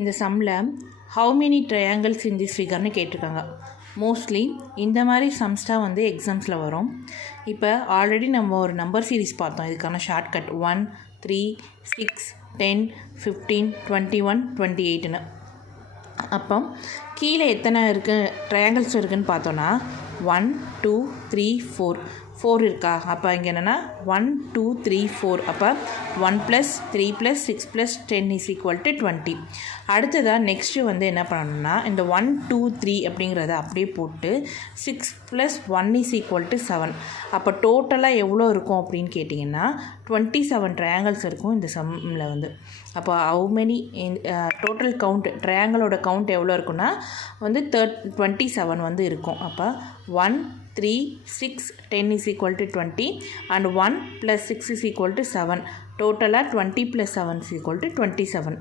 இந்த சம்மில் how many triangles in this ஃபிகர்னு கேட்டிருக்காங்க. மோஸ்ட்லி இந்த மாதிரி சம்ஸ் தான் வந்து எக்ஸாம்ஸில் வரும். இப்போ ஆல்ரெடி நம்ம ஒரு நம்பர் சீரிஸ் பார்த்தோம். இதுக்கான ஷார்ட்கட் 1, 3, 6, 10, 15, 21, 28ன்னு. அப்போ கீழே எத்தனை இருக்குது ட்ரையாங்கிள்ஸ் இருக்குதுன்னு பார்த்தோன்னா 1, 2, 3, 4 இருக்கா? அப்போ இங்கே என்னென்னா 1, 2, 3, 4. அப்போ 1 + 3 + 6 + 10 = 20. அடுத்ததாக நெக்ஸ்ட்டு வந்து என்ன பண்ணணும்னா இந்த 1, 2, 3 அப்படிங்கிறத அப்படியே போட்டு 6 + 1 = 7. அப்போ டோட்டலாக எவ்வளோ இருக்கும் அப்படின்னு கேட்டிங்கன்னா 27 ட்ரையாங்கிள்ஸ் இருக்கும் இந்த சம்மில் வந்து. அப்போ ஹவு மெனி டோட்டல் கவுண்ட் ட்ரையாங்கிளோட கவுண்ட் எவ்வளோ இருக்குன்னா வந்து 27 வந்து இருக்கும். அப்போ 1, 3, 6, 10 = 20 and 1 + 6 = 7. டோட்டலாக 20 + 7 = 27.